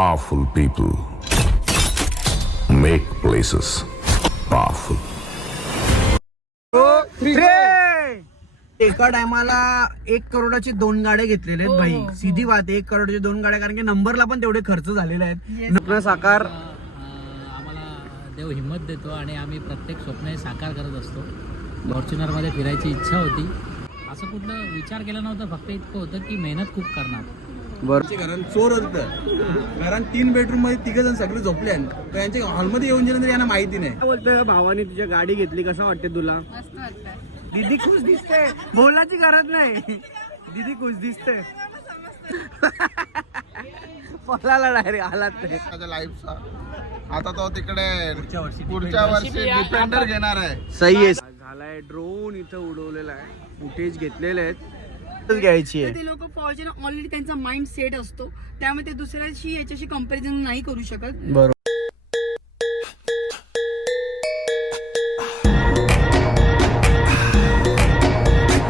Powerful people make places powerful. एका टायमाला एक करोडाचे दोन गाड्या घेतलेल्या आहेत भाई सीधी बात आहे, एक करोडाचे दोन गाड्या कारण की नंबरला पण तेवढे खर्च झालेले आहेत. स्वप्न साकार. आम्हाला देव हिंमत देतो आणि आम्ही प्रत्येक स्वप्न हे साकार करत असतो. फॉर्च्युनरमध्ये फिरायची इच्छा होती. असं कुठलं विचार केला नव्हता फक्त इतकं होतं की मेहनत खूप करणार. बरं. कारण चोर होतं. कारण तीन बेडरूममध्ये तिघ जण सगळे झोपले आहेत. तर यांच्या हॉलमध्ये येऊन गेलं तरी यांना माहिती नाही. बोलतोय भावानी तुझ्या गाडी घेतली कसं वाटते तुला? दीदी खुश दिसते बोलायची गरज नाही. दीदी खुश दिसते पळाला डायरेक्ट माझ्या लाईफचा आता तो तिकडे पुढच्या वर्षी डिफेंडर घेणार आहे. सही आहे. झालाय ड्रोन इथं उडवलेला आहे. फुटेज घेतलेले आहेत. इथंच घ्यायची आहे. ते लोक फॉर्च्युनर ऑलरेडी त्यांचा माइंड सेट असतो. त्यामुळे ते दुसऱ्याशी याच्याशी कंपॅरिझन नाही करू शकत. बरोबर.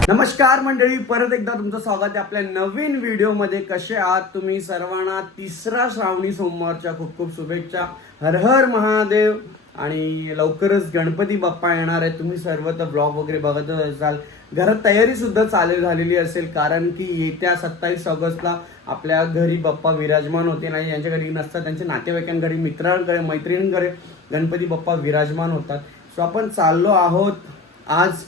नमस्कार मंडळी परत एकदा तुमचं स्वागत आहे आपल्या नवीन व्हिडिओमध्ये. कसे आहात तुम्ही? सर्वांना तिसरा श्रावणी सोमवारच्या खूप खूप शुभेच्छा. हर हर महादेव. आणि लवकरच गणपती बाप्पा येणार आहे तुम्ही सर्व तर ब्लॉग वगैरे बघतच असाल. घरात तयारी सुद्धा चालू झालेली असेल कारण की येत्या सत्तावीस ऑगस्टला आपल्या घरी बाप्पा विराजमान होते नाही यांच्या घरी नसतात त्यांच्या नातेवाईकांकडे मित्रांकडे मैत्रिणींकडे गणपती बाप्पा विराजमान होतात. सो आपण चाललो आहोत आज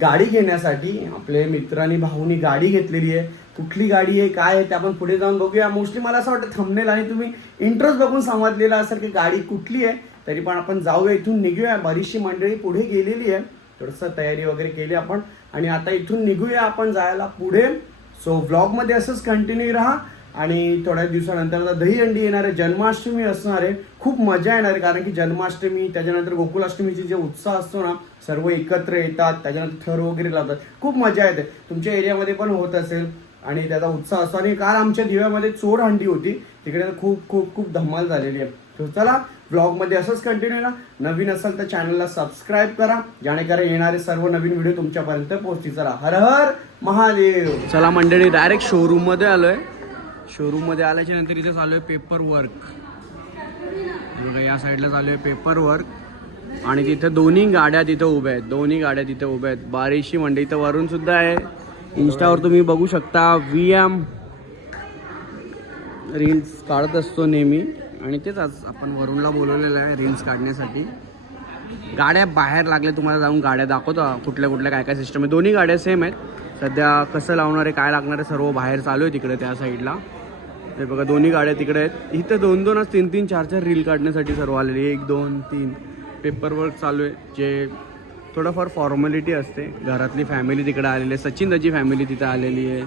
गाडी घेण्यासाठी. आपले मित्रांनी भाऊनी गाडी घेतलेली आहे. कुठली गाडी आहे काय आहे ते आपण पुढे जाऊन बघूया. मोस्टली मला असं वाटतं थंबनेल आणि तुम्ही इंटरेस्ट बघून समजलेला असेल की गाडी कुठली आहे तरी पण आपण जाऊया इथून निघूया. बरीचशी मंडळी पुढे गेलेली आहे. थोडंसं तयारी वगैरे केली आपण. आणि आता इथून निघूया आपण जायला पुढे. सो ब्लॉगमध्ये असंच कंटिन्यू राहा. आणि थोड्या दिवसानंतर आता दहीहंडी येणार आहे जन्माष्टमी असणार आहे. खूप मजा येणार आहे कारण की जन्माष्टमी त्याच्यानंतर गोकुलाष्टमीची जे उत्साह असतो ना सर्व एकत्र येतात त्याच्यानंतर थर वगैरे लावतात. खूप मजा येते. तुमच्या एरियामध्ये पण होत असेल. आणि त्याचा उत्साह असतो. आणि काल आमच्या दिव्यामध्ये चोर हंडी होती. तिकडे तर खूप खूप खूप धमाल झालेली आहे. तर चला ब्लॉगमध्ये असंच कंटिन्यू ना? नवीन असेल तर चॅनलला सबस्क्राईब करा जेणेकरून येणारे सर्व नवीन व्हिडिओ तुमच्यापर्यंत पोहोचतील. चला हर हर महादेव. चला मंडळी डायरेक्ट शोरूममध्ये आलो आलोय. शोरूममध्ये आल्याच्यानंतर इथे चालू आहे पेपर वर्क बघा या साईडला चालू आहे पेपर वर्क आणि तिथं दोन्ही गाड्या तिथे उभ्या आहेत. दोन्ही गाड्या तिथे उभ्या आहेत. बारीशी मंडई इथं वरून सुद्धा आहे. इन्स्टावर तुम्ही बघू शकता व्ही एम रील्स काढत असतो नेहमी. आणि तेच आज आपण वरुणला बोलवलेलं आहे रील्स काढण्यासाठी. गाड्या बाहेर लागल्या तुम्हाला जाऊन गाड्या दाखवतो. कुठल्या कुठल्या काय काय सिस्टम आहे. दोन्ही गाड्या सेम आहेत. सध्या कसं लावणार आहे काय लागणार आहे सर्व बाहेर चालू आहे तिकडे त्या साईडला हे बघा दोन्ही गाड्या तिकडे आहेत. इथं दोन दोन आज तीन तीन चार चार रील काढण्यासाठी सर्व आलेली एक दोन तीन. पेपर वर्क चालू आहे. जे थोडंफार फॉर्मॅलिटी असते. घरातली फॅमिली तिकडे आलेली आहे. सचिन दाची फॅमिली तिथं आलेली आहे.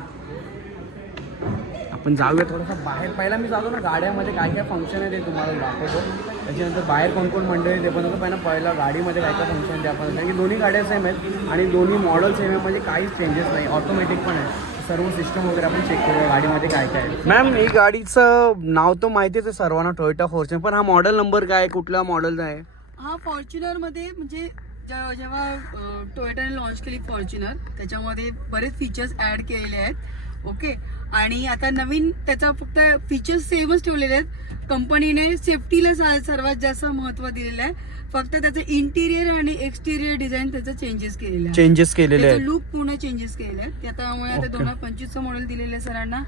आपण जाऊया थोडंसं बाहेर. पहिला मी जातो ना गाड्यामध्ये काय काय फंक्शन आहे ते तुम्हाला दाखवतो. त्याच्यानंतर बाहेर कोण कोण मंडळी आहे ते पण पहिला पहिला गाडीमध्ये काय काय फंक्शन आहे ते आपण कारण की दोन्ही गाड्या सेम आहेत आणि दोन्ही मॉडेल सेम आहे म्हणजे काहीच चेंजेस नाही. ऑटोमॅटिक पण आहे. सर्व सिस्टम वगैरे आपण चेक करूया गाडीमध्ये काय काय आहे. मॅम ही गाडीचं नाव तर माहितीच आहे सर्वांना टोयोटा फॉर्च्युनर पण हा मॉडेल नंबर काय कुठल्या मॉडेलचा आहे? हा फॉर्च्युनरमध्ये म्हणजे जेव्हा टोयोटाने लॉन्च केली फॉर्च्युनर त्याच्यामध्ये बरेच फीचर्स ऍड केलेले आहेत. ओके? आणि आता नवीन त्याचा फक्त फीचर्स सेमच ठेवलेले आहेत. कंपनीने सेफ्टीला सर्वात जास्त महत्त्व दिलेलं आहे. फक्त त्याचं इंटिरियर आणि एक्सटिरियर डिझाईन त्याचं चेंजेस केलेलं आहे चेंजेस केलेले आहेत. लुक पूर्ण चेंजेस केलेले आहेत. त्यामुळे आता दोन हजार पंचवीसचं मॉडेल दिलेलं आहे सरांना.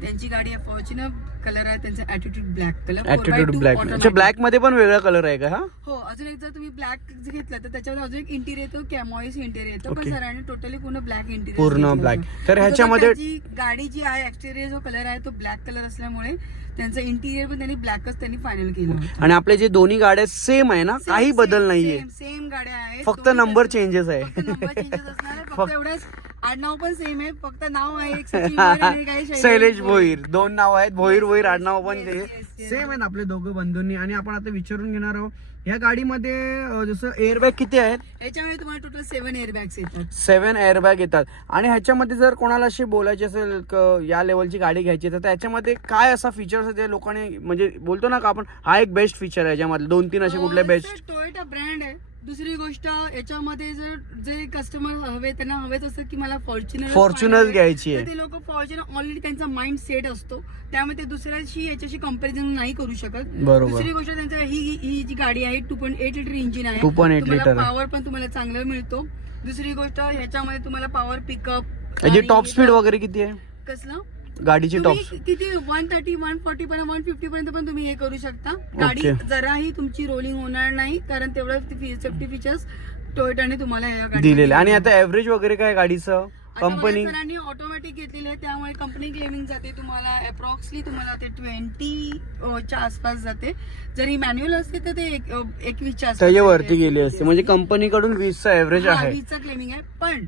त्यांची गाडी आहे फॉर्च्युनर कलर आहे त्यांचा attitude black colour attitude black अच्छा ब्लॅकमध्ये पण वेगळा कलर आहे का हा? हो अजून एक जर तुम्ही ब्लॅक घेतलं तर त्याच्यावर अजून एक इंटिरियर येतो कॅमॉइस इंटिरियर येतो. पण. सरांनी टोटली पूर्ण ब्लॅक इंटिरियर पूर्ण black. तर ह्याच्यामध्ये- गाडी जी आहे एक्सटेरियर जो कलर आहे तो ब्लॅक कलर असल्यामुळे त्यांचं इंटिरियर पण त्यांनी ब्लॅकच त्यांनी फायनल केलं. आणि आपले जे दोन्ही गाड्या सेम आहे ना? काही बदल नाहीये. सेम गाड्या आहेत फक्त दोन्ही नंबर तसं- चेंजेस आहे. फक्त नंबर चेंजेस आहे. फक्त एवढंच आडनाव पण सेम आहे फक्त नाव आहे एक सचिन भोईर आणि काही शैलेश शैलेश भोईर. दोन नाव आहेत भोईर भोईर आडनाव पण ते. सेम आहेत आपले दोघं बंधूंनी. आणि आपण आता विचारून घेणार आहोत या गाडीमध्ये अं, जसं एअरबॅग किती आहेत? याच्यामध्ये तुम्हाला टोटल सेव्हन एअरबॅग्स येतात. सेव्हन एअरबॅग येतात. आणि ह्याच्यामध्ये जर कोणाला अशी बोलायची असेल क- या लेवलची गाडी घ्यायची तर त्याच्यामध्ये काय असा फीचर्स आहे जे लोकांनी म्हणजे बोलतो ना का आपण हा एक बेस्ट फीचर आहे याच्यामध्ये दोन तीन असे कुठले बेस्ट टोयोटा ब्रँड आहे. दुसरी गोष्ट याच्यामध्ये जर जे कस्टमर हवे त्यांना हवेच असतं की मला फॉर्च्युनर Fortuner घ्यायची आहे. ते लोक फॉर्च्युनर ऑलरेडी त्यांचा माइंड सेट असतो. त्यामुळे ते दुसऱ्याशी याच्याशी कंपॅरिझन नाही करू शकत. दुसरी गोष्ट त्यांचं ही ही- जी गाडी आहे two point eight litre engine आहे. 2.8 तुम्हाला liter आहे. पॉवर पण तुम्हाला चांगलं मिळतो. दुसरी गोष्ट ह्याच्यामध्ये तुम्हाला पॉवर पिकअप टॉप स्पीड वगैरे किती आहे? कसलं? गाडीची टॉप तुम्ही किती वन थर्टी वन फोर्टी पर्यंत वन फिफ्टी पर्यंत पण तुम्ही हे करू शकता. गाडी Okay. जराही तुमची रोलिंग होणार नाही कारण तेवढं सेफ्टी फीचर्स टोयोटाने तुम्हाला या गाडीमध्ये दिलेले. आणि आता ऍव्हरेज वगैरे काय गाडीचं? आता कंपनी सरांनी ऑटोमॅटिक घेतलेले आहे त्यामुळे कंपनी क्लेमिंग जाते तुम्हाला अप्रॉक्सली तुम्हाला ते ट्वेंटी च्या आसपास जाते. जरी मॅन्युअल असते तर ते एक- अ, एकवीसच्या आसपास त्याच्यावरती गेली असते. म्हणजे कंपनीकडून वीसचा ऍव्हरेज आहे. क्लेमिंग आहे. पण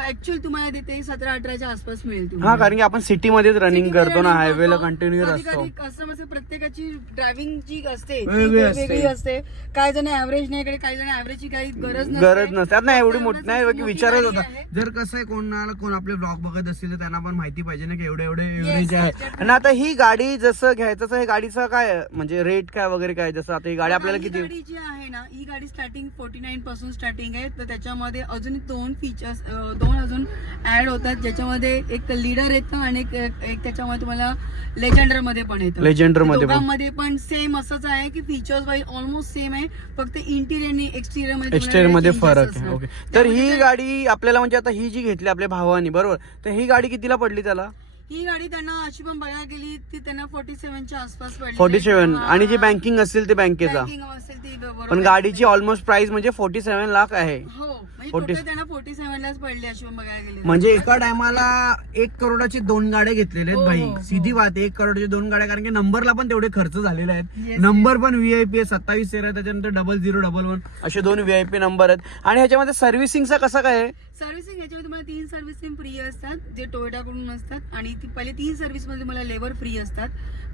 ऍक्च्युअल तुम्हाला तिथे सतरा अठराच्या आसपास मिळेल हा तुम्हाला. कारण की आपण सिटी मध्येच रनिंग City मध्ये करतो ना running हायवेला करतो. कधी असतो कधी कस्टमर प्रत्येकाची ड्रायव्हिंग जी असते ती वेगळी असते. वेगळी असते काही जण ऍव्हरेज नाही कडे काही जण ऍव्हरेजची काही गरज नसते गरज नसते नाही एवढी मोठी नाही एवढंच की मोठी विचारत गाडी होता आहे. जर कसं आहे कोणाला कोण आपले ब्लॉग बघत असतील तर त्यांना पण माहिती पाहिजे ना की एवढे एवढे एव्हरेज आहे. आणि आता ही गाडी जसं घ्यायचं हे गाडीचं काय आहे? म्हणजे रेट काय वगैरे काय जसं आता ही गाडी आपल्याला ही किती गाडी जी आहे ना ही गाडी स्टार्टिंग फोर्टी नाईन पासून स्टार्टिंग आहे तर त्याच्यामध्ये अजून दोन फीचर्स दोन अजून ऍड होतात ज्याच्यामध्ये एक लीडर येतं आणि एक एक त्याच्यामध्ये तुम्हाला लेजेंडरमध्ये पण येतं Legender मध्ये पण. सेम असंच आहे की फीचर्स वाईज ऑलमोस्ट सेम आहे फक्त इंटिरियर आणि एक्सटिरियरमध्ये एक्सटेरियरमध्ये फरक आहे. ओके तर ही गाडी आपल्याला म्हणजे आता ही जी घेतली आपल्या भावानी बरोबर तर ही गाडी कितीला पडली त्याला ही गाडी त्यांना अशी पण बघायला गेली ती त्यांना फोर्टी सेव्हनच्या आसपास पडली. Forty seven. आणि जी बँकिंग असेल ते बँकेचा Banking असेल ती बरोबर. पण गाडीची ऑलमोस्ट प्राइस म्हणजे फोर्टी सेव्हन लाख आहे. हो म्हणजे 40 total त्यांना फोर्टी सेव्हन लाच पडली अशी पण बघायला गेली. म्हणजे एका टायमाला एक करोडाची दोन गाड्या घेतलेल्या आहेत भाई हो, हो. सीधी बात आहे, एक करोडाची दोन गाड्या कारण की नंबरला पण तेवढे खर्च झालेले आहेत. Yes, नंबर पण व्हीआयपी आहे सत्तावीस तेरा त्याच्यानंतर डबल झिरो डबल वन असे दोन व्हीआयपी नंबर आहेत. आणि ह्याच्यामध्ये सर्व्हिसिंगचा कसा काय आहे? सर्व्हिसिंग याच्यामध्ये तुम्हाला तीन सर्व्हिसिंग फ्री असतात जे टोयोटाकडून असतात आणि ती पहिले तीन सर्व्हिसमध्ये तुम्हाला लेबर फ्री असतात.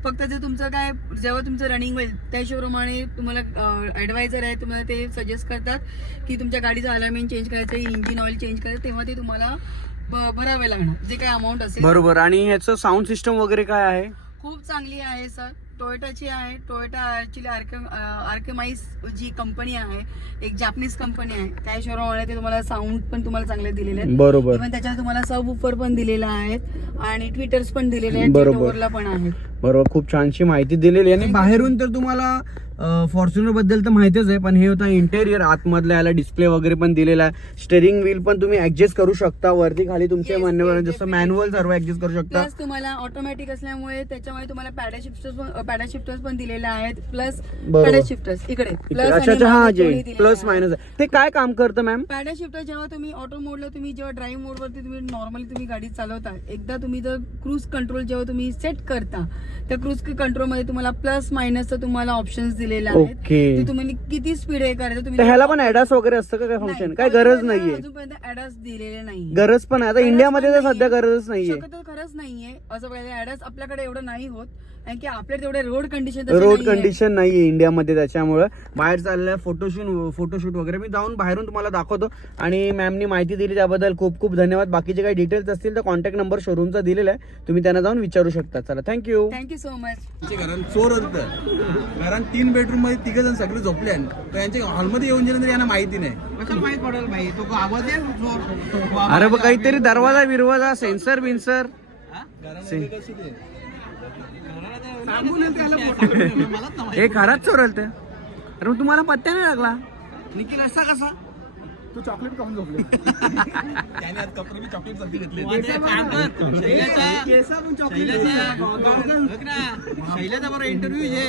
फक्त जर तुमचं काय जेव्हा तुमचं रनिंग होईल त्या हिशोबाप्रमाणे तुम्हाला ऍडवायझर आहे तुम्हाला ते सजेस्ट करतात की तुमच्या गाडीचं अलाइनमेंट चेंज करायचं इंजिन ऑइल चेंज करायचं तेव्हा ते तुम्हाला भरावे लागणार. जे काही अमाऊंट असेल. बरोबर. आणि ह्याचं साऊंड सिस्टम वगैरे काय आहे? खूप चांगली आहे सर टोयोटाची आहे. टोयोटा ऍक्च्युली आर्के आर्केमाइस जी कंपनी आहे एक जापनीज कंपनी आहे. त्या हिशोबामुळे ते तुम्हाला साऊंड पण तुम्हाला चांगले दिलेले आहेत. बरोबर. इव्हन त्याच्यात तुम्हाला सब उपर पण दिलेला आहे आणि ट्विटर्स पण दिलेले आहेत. बरोबर. जे टोअरला पण आहेत. बरोबर. खूप छानशी माहिती दिलेली आहे. आणि बाहेरून तर तुम्हाला फॉर्च्युनरबद्दल तर माहितीच आहे पण हे होतं इंटेरियर आतमधल्या याला डिस्प्ले वगैरे पण दिलेला आहे. स्टेरिंग व्हील पण तुम्ही ऍडजस्ट करू शकता. वरती खाली तुमच्या म्हणण्यावर जसं. मॅन्युअल सर्व ऍडजस्ट करू शकता. प्लस तुम्हाला ऑटोमॅटिक असल्यामुळे त्याच्यामध्ये तुम्हाला पॅडा शिफ्टर्स पण पॅडा शिफ्टर्स पण दिलेले आहेत. प्लस. पॅडा शिफ्टर्स इकडे. हा जे प्लस आहेत. मायनस ते काय काम करतं मॅम पॅडा शिफ्टर जेव्हा तुम्ही ऑटो मोडला तुम्ही जेव्हा ड्राईव्ह मोडवरती तुम्ही नॉर्मली तुम्ही गाडी चालवता एकदा तुम्ही जर क्रूज कंट्रोल जेव्हा तुम्ही सेट करता त्या क्रूज कंट्रोलमध्ये तुम्हाला प्लस मायनसचं तुम्हाला ऑप्शन्स दिलेले आहेत. ते तुम्ही किती स्पीड हे करायचं? तुम्ही ह्याला पण ऍडास वगैरे असतं का काय फंक्शन काय गरज नाहीये. अजूनपर्यंत ऍडस दिलेले नाही गरज पण आहे. आता इंडियामध्ये तर सध्या गरजच नाहीये. शक्यतो खरंच नाहीये. असं पाहिजे ऍडस आपल्याकडे एवढं नाही होत. कारण की आपल्या तेवढे रोड कंडिशन रोड कंडिशन नाहीये. इंडियामध्ये त्याच्यामुळे. बाहेर चाललंय फोटोशूट फोटोशूट वगैरे. मी जाऊन बाहेरून तुम्हाला दाखवतो. आणि मॅमनी माहिती दिली त्याबद्दल खूप खूप धन्यवाद. बाकीचे काही डिटेल्स असतील तर कॉन्टॅक्ट नंबर शोरूमचा दिलेला आहे. तुम्ही त्यांना जाऊन विचारू शकता. चला थँक्यू थँक्यू सो मच घरात चोर होतं. घरात तीन बेडरूममध्ये तिघ जण सगळे झोपले तर यांच्या हॉलमध्ये येऊन गेले तरी यांना माहिती नाही. अरे बघ काहीतरी दरवाजा बिरवाजा सेन्सर बिन्सर हे खराच चोरल ते. अरे मग तुम्हाला पत्त्या नाही लागला? निखिल असा कसा? तू चॉकलेट खाऊन झोपले. त्याने आज कपडे मी चॉकलेट घेतले शैलाचा बरं इंटरव्ह्यू घे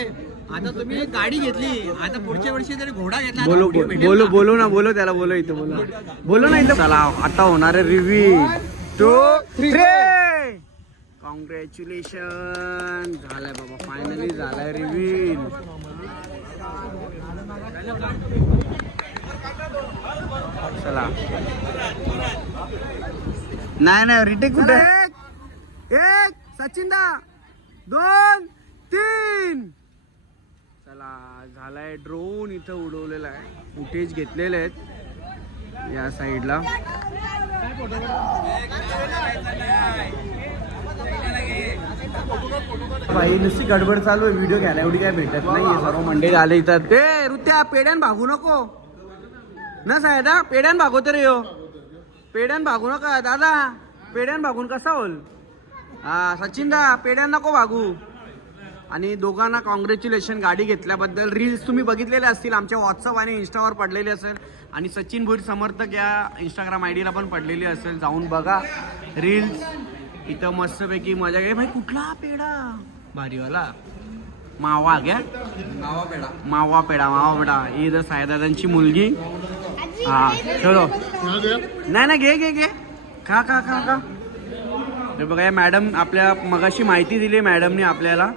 आता तुम्ही गाडी घेतली. आता पुढच्या वर्षी जरी घोडा घेतला बोलो बोलो बोलो ना. बोलो त्याला बोलो इथं बोलो. बोलो ना इथं. चला आता होणार आहे रिव्ह्यू. टू थ्री कॉंग्रॅच्युलेशन झालाय बाबा फायनली झालाय रिव्ह्यू चला. नाही नाही रिटेक कुठे? एक सचिन दा दोन तीन. चला झालाय ड्रोन इथं उडवलेला आहे. फुटेज घेतलेले आहेत या साईडला भाई नुसती गडबड चालू आहे व्हिडिओ घ्यायला एवढी काय भेटत नाही सर्व मंडळी आले इथं. ते रुत्या पेड्यान भागू नको. ना साहेब पेड्यान भागो तर यो हो. पेड्यान भागू नका. दादा पेड्यान भागून कसा होल? हा सचिन दा पेड्यान नको भागू. आणि दोघांना कॉंग्रॅच्युलेशन गाडी घेतल्याबद्दल रील्स तुम्ही बघितलेले असतील आमच्या व्हॉट्सअप आणि इंस्टावर पडलेले असेल. आणि सचिन भोईर समर्थक या इंस्टाग्राम आय डीला पण पडलेली असेल. जाऊन बघा रील्स इथं मस्तपैकी मजा घे. भाई कुठला पेढा भारीवाला मावा घ्या मावा पेडा मावा पेढा मावा पेढा ही इथं सायदादांची मुलगी हा चलो नाही नाही घे घे घे खा खा खा खा हे बघा या मॅडम आपल्या मगाशी माहिती दिली मॅडमने आपल्याला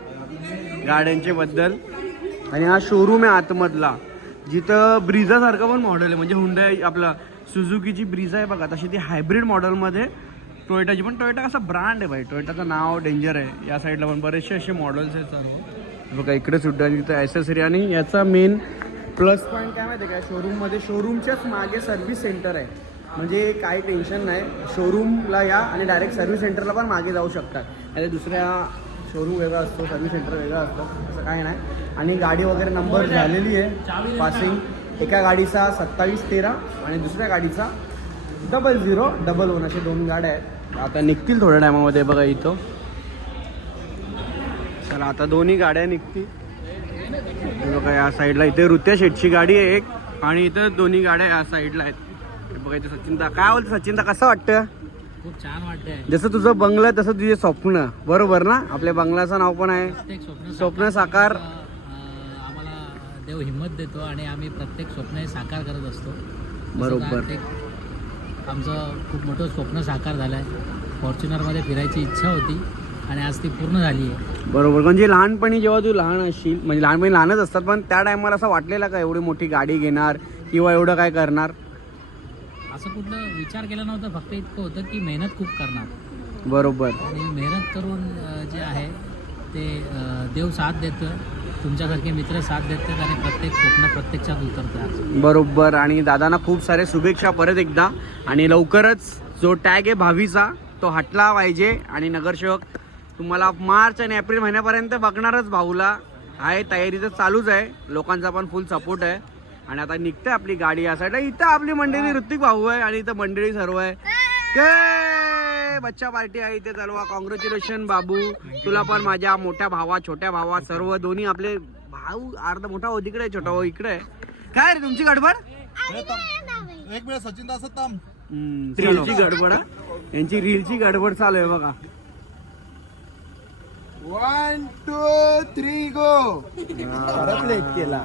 गाड्यांच्या बद्दल आणि हा शोरूम आहे आतमधला जिथं ब्रिझासारखं पण मॉडेल आहे म्हणजे हुंडाई आपला सुझुकीची ब्रिझा आहे बघा तशी ती हायब्रिड मॉडेलमध्ये टोयोटाची. पण टोयोटा कसा ब्रँड आहे भाई. टोयोटाचं नाव डेंजर आहे. या साईडला पण बरेचसे असे मॉडेल्स आहेत सर्व. बघा इकडे सुद्धा आणि तिथं ॲसेसरी आणि याचा मेन प्लस पॉईंट काय माहिती आहे का? शोरूममध्ये शोरूमच्याच मागे सर्व्हिस सेंटर आहे. म्हणजे काही टेन्शन नाही. शोरूमला या आणि डायरेक्ट सर्व्हिस सेंटरला पण मागे जाऊ शकतात. म्हणजे दुसऱ्या शोरूम वेगळा असतो सर्व्हिस सेंटर वेगळा असतो. असं काही नाही. आणि गाडी वगैरे नंबर झालेली आहे. पासिंग एका गाडीचा सत्तावीस तेरा आणि दुसऱ्या गाडीचा डबल झिरो डबल वन असे दोन गाड्या आहेत. आता निघतील थोड्या टायमामध्ये बघा इथं. चला आता दोन्ही गाड्या निघतील. बघा या साईडला इथे रुत्या शेटची गाडी आहे एक आणि इथं दोन्ही गाड्या या साईडला आहेत. बघा इथे सचिनदा काय बोलतो सचिनदा कसं वाटतं? खूप छान वाटतंय. जसं तुझं बंगलं तसं तुझे स्वप्न. बरोबर ना? आपल्या बंगल्याचं नाव पण आहे. स्वप्न साकार. आम्हाला देव हिंमत देतो आणि आम्ही प्रत्येक स्वप्न साकार करत असतो. बरोबर. आमचं खूप मोठं स्वप्न साकार झालं आहे फॉर्च्युनरमध्ये फिरायची इच्छा होती आणि आज ती पूर्ण झाली आहे. बरोबर. म्हणजे लहानपणी जेव्हा तू लहान असशील म्हणजे लहानपणी लहानच असतात पण त्या टायमाला असं वाटलेलं का एवढी मोठी गाडी घेणार किंवा एवढं काय करणार? असं कुठलं विचार केला नव्हता फक्त इतकं होतं की मेहनत खूप करणार. बरोबर. आणि मेहनत करून जे आहे ते देव साथ देतं तुमच्यासारखे मित्र साथ देतात आणि प्रत्येक स्वप्न प्रत्यक्षात उतरतात बरोबर. आणि दादांना खूप सारे शुभेच्छा परत एकदा. आणि लवकरच जो टॅग आहे भावीचा तो हटला पाहिजे. आणि नगरसेवक तुम्हाला मार्च आणि एप्रिल महिन्यापर्यंत बघणारच भाऊला. आहे तयारी तर चालूच आहे. लोकांचा पण फुल सपोर्ट आहे. आणि आता निघते आपली गाडी. या साईडला इथं आपली मंडळी ऋतिक भाऊ आहे आणि इथं मंडळी सर्व आहे. बच्चा पार्टी आहे इथे. चालवा कॉंग्रॅच्युलेशन बाबू. तुला पण माझ्या मोठ्या भावा छोट्या भावा सर्व दोन्ही आपले भाऊ अर्धा मोठा हो तिकडे छोटा भाऊ इकडे. काय रे तुमची गडबड? एक वेळ सचिन दास गडबड हा. यांची रीलची गडबड चालू आहे बघा. वन टू थ्री गो परत लेट केला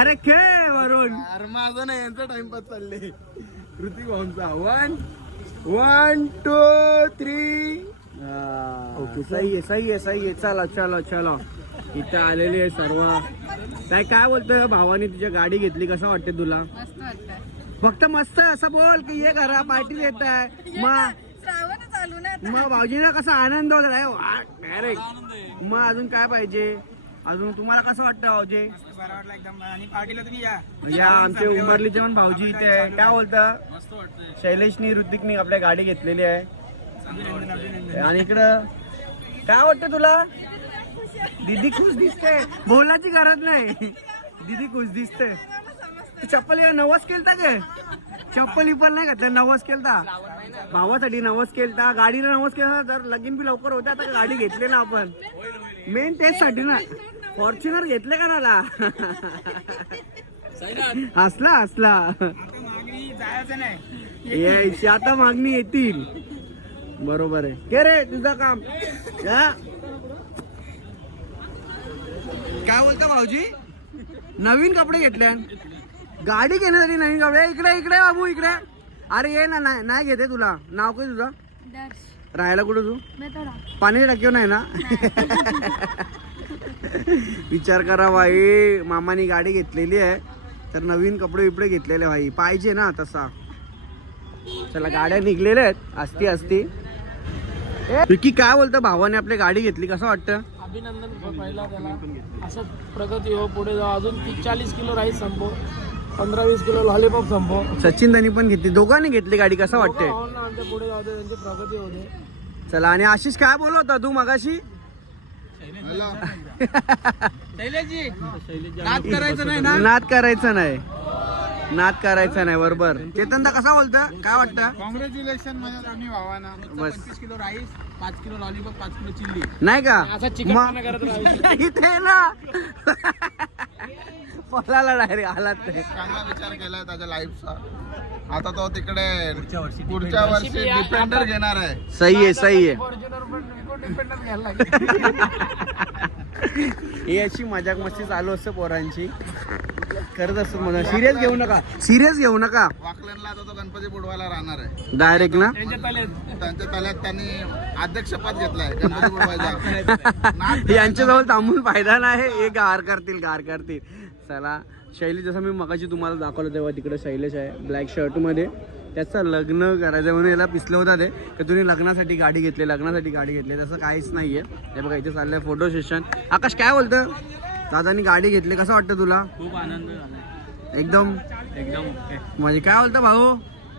अरे खेळ वरून अरे माझं नाही यांचा टाइमपास चालले Hrithik भाऊंचा. One one two three okay सही आहे सही आहे सही आहे. चला चलो चलो. इथं आलेली आहे सर्व. काय काय बोलतोय भावानी? तुझ्या गाडी घेतली. कसं वाटते तुला? मस्त वाटतं फक्त मस्त असं बोल की ये घरा पार्टी देत आहे. मग श्रावण चालू नाही मग भाऊजीला कसा आनंद होता डायरेक्ट मग अजून काय पाहिजे? अजून तुम्हाला कसं वाटतं भाऊजी? आणि पार्टीला तुम्ही या. या आमचे उमरलीचे पण भाऊजी इथे आहे. काय बोलतं? शैलेशनी ऋतिकनी आपल्या गाडी घेतलेली आहे. आणि इकडं काय वाटतं तुला? दीदी खुश दिसते. बोलायची गरज नाही. दीदी खुश दिसते. चप्पल नवस केलता काय? चप्पल पण नाही घातल्या नवस केलता. भावासाठी नवस केलता गाडीला नवस केला तर लगीन बी लवकर होत्या आता गाडी घेतली ना आपण. मेन तेच साठी ना. फॉर्च्युनर घेतले का नाला? हसला हसला. यायची आता मागणी येतील. बरोबर आहे. के रे तुझं काम. काय बोलता भाऊजी? नवीन कपडे घेतल्या गाडी घेण्यासाठी नवीन कपडे इकडे इकडे बाबू इकडे. अरे ये ना नाही नाही घेते तुला. नाव काय तुझं? राहायला कुठं तू? पाणी टाकीव नाही ना? विचार करा भाई मामानी गाडी घेतलेली आहे. तर नवीन कपडे बिपडे घेतलेले भाई. पाहिजे ना तसा. चला गाड्या निघलेल्या आहेत. असती असती विकी काय बोलतं? भावाने आपली गाडी घेतली. कसं वाटतं? अभिनंदन पहिला त्याला. असंच प्रगती हो पुढे जाऊ. अजून तीस चाळीस किलो राईस संपव. पंधरा वीस किलो लॉलीपॉप संपव. सचिन दानी पण घेतली. दोघांनी घेतली गाडी. कसं वाटते ना आमच्या पुढे जाऊ दे त्यांची प्रगती होते चला आणि आशिष काय बोलत होता तू मगाशी? नाद करायचं नाही ना? नाद करायचा नाही. नाद करायचा नाही बरोबर. चेतनदा कसा बोलतं? काय वाटतं? कॉंग्रॅच्युलेशन माझ्या दोन्ही भावांना. बस. पंचवीस किलो राईस पाच किलो लॉलीपॉप पाच किलो चिल्ली नाही का? असं चिकन मग- पाना करत. इथे ना. पळाला डायरेक्ट आलात ते चांगला विचार केलाय त्याच्या लाईफचा आता तो तिकडे पुढच्या वर्षी पुढच्या वर्षी डिपेंडर घेणार आहे. सही आहे सही आहे. ही अशी मजाक मस्ती चालू असते पोरांची. करत असत मला सिरियस घेऊ नका. सिरियस घेऊ नका. वाकलनला आता तो गणपती बुडवायला राहणार आहे. डायरेक्ट ना? त्यांच्या तल्यात त्यांनी अध्यक्षपद घेतलाय. गणपती बुडवायचा यांच्याजवळ थांबून फायदा नाही. हे गार करतील गार करतील. चला शैली जसं मी मगाशी तुम्हाला दाखवलं तेव्हा तिकडे शैलेश आहे ब्लॅक शर्टमध्ये त्याचं लग्न करायचं म्हणून याला पिसलं होता ते की तुम्ही लग्नासाठी गाडी घेतली लग्नासाठी गाडी घेतली. तसं काहीच नाहीये. हे बघा इथे चाललंय फोटो सेशन आकाश काय बोलतं? दादानी गाडी घेतली. कसं वाटतं तुला? खूप आनंद झाला. एकदम? एकदम म्हणजे काय बोलतं भाऊ?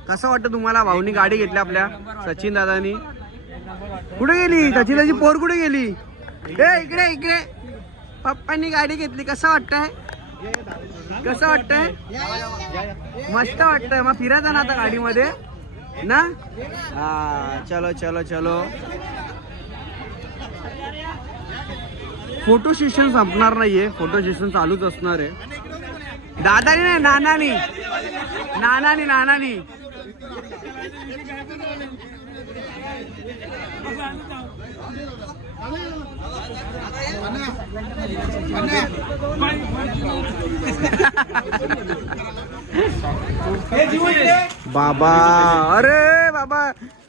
कसं वाटतं तुम्हाला भाऊनी गाडी घेतली आपल्या? सचिन दादानी? कुठे गेली? त्याची पोर कुठे गेली? ए इकडे इकडे. पप्पांनी गाडी घेतली. कसं वाटतंय? कसं वाटतंय? मस्त वाटतंय. मग फिरायचं ना आता गाडीमध्ये. ना? हा चलो चलो चलो. फोटो सेशन संपणार नाहीये. फोटो सेशन चालूच असणार आहे. दादानी नाही नानानी. नानानी नानानी. बाबा अरे बाबा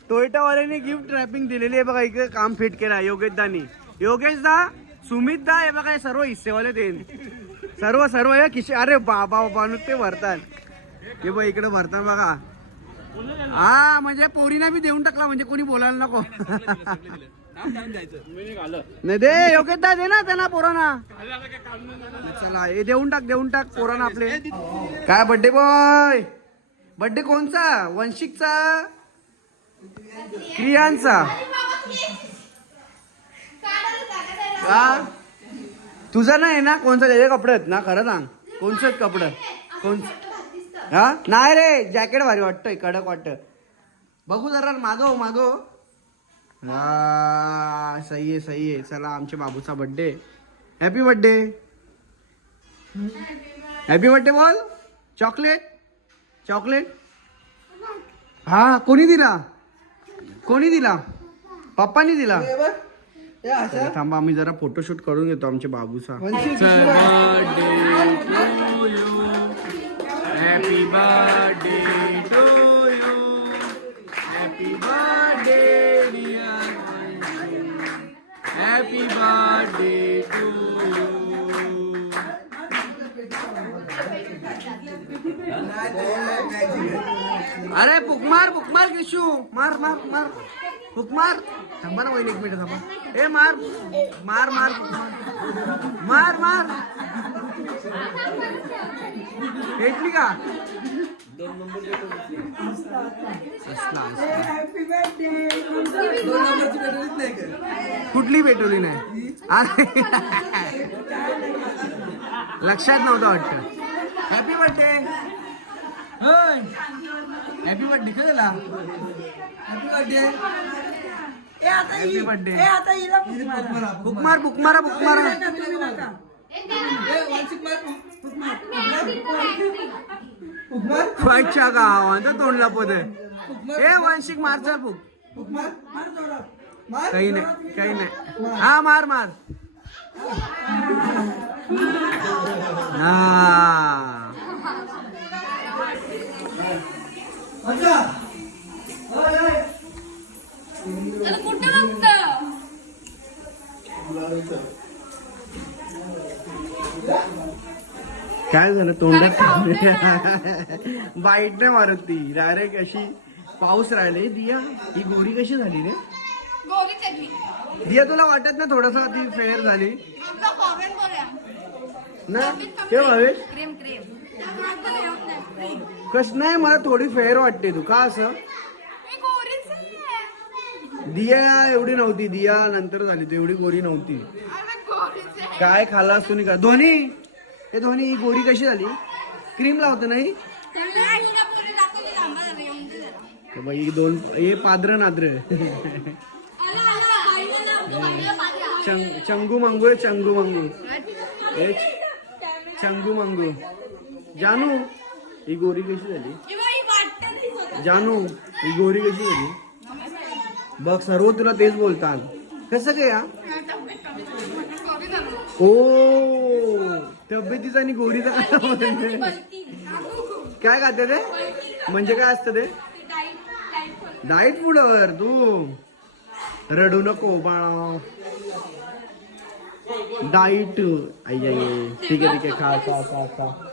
टोयटावाल्याने गिफ्ट रॅपिंग दिलेली आहे बघा इकडे काम फिट केला योगेश दानी योगेश दा सुमित दा हे बघा सर्व हिस्सेवाले ते. सर्व सर्व हे किशे अरे बाबा बाबा नुसते भरतात. हे बघ इकडे भरतात बघा. हा म्हणजे पोरीना बी देऊन टाकला म्हणजे कोणी बोलायला नको. नाही दे योग्य दा दे ना त्यांना पोरांना. चला हे देऊन टाक देऊन टाक पोरांना आपले. काय बड्डे बॉय बड्डे कोणचा? वंशिकचा? क्रियांचा? का तुझा नाही ना कोणचा? त्याचे कपडे आहेत ना खरं सांग. कोणचे आहेत कपडे? कोण हा? नाही रे जॅकेट भारी वाटतंय कडक वाटत. बघू जरा मागव मागव. हा सही आहे सही आहे. चला आमच्या बाबूचा birthday happy birthday happy birthday बोल. चॉकलेट चॉकलेट हा कोणी दिला? कोणी दिला? पप्पानी दिला. थांबा आम्ही जरा फोटोशूट करून घेतो आमच्या बाबूचा. Happy birthday to you happy birthday happy birthday to अरे पुकमार पुकमार किशू. मार मार मार. पुकमार थांबा ना वहिनी एक मिनिट थांबा. ए मार. मार मार मार. मार घेतली का? असला, असला. कुठली पेटवली नाही? अरे. लक्षात नव्हतं वाटतं. हॅपी बर्थडे होय. हॅपी बर्थडे का झाला हॅपी बर्थडे हॅपी बर्थडे बुकमार बुकमारा बुकमारा अच्छा गाव आता तोंड लपवत आहे. ए वांशिक मारचा बुक काही नाही काही नाही. हा मार मार. हा. काय झालं? तोंडात बाईट नाही मारत ती. डायरेक्ट अशी पाऊस राहिले. दिया ही गोरी कशी झाली रे? दिया तुला वाटत ना थोडस ती फेअर झाली? ना? ते भावेश. कस नाही मला थोडी फेअर वाटते तू. का असं? दिया एवढी नव्हती. दिया नंतर झाली. तू एवढी गोरी नव्हती. काय खाल्लास तुम्ही का? धोनी! हे धोनी ही गोरी कशी झाली? क्रीम लावतो नाही? ही दोन हे पाद्र नाद्र. चंग चंगू मंगू चंगू मंगू. हे चंगू मंगू. जानू ही गोरी कशी झाली? जानू ही गोरी कशी झाली? बघ सर्व तुला तेच बोलतात. कसं काय ओ! तब्येतीचा आणि गोरीचा काय आहे? काय खाते ते? म्हणजे काय असतं ते? डाईट फूडवर तू रडू नको बाळा. डाईट. आई आई. ठीक आहे ठीक आहे. खा खा खा खा.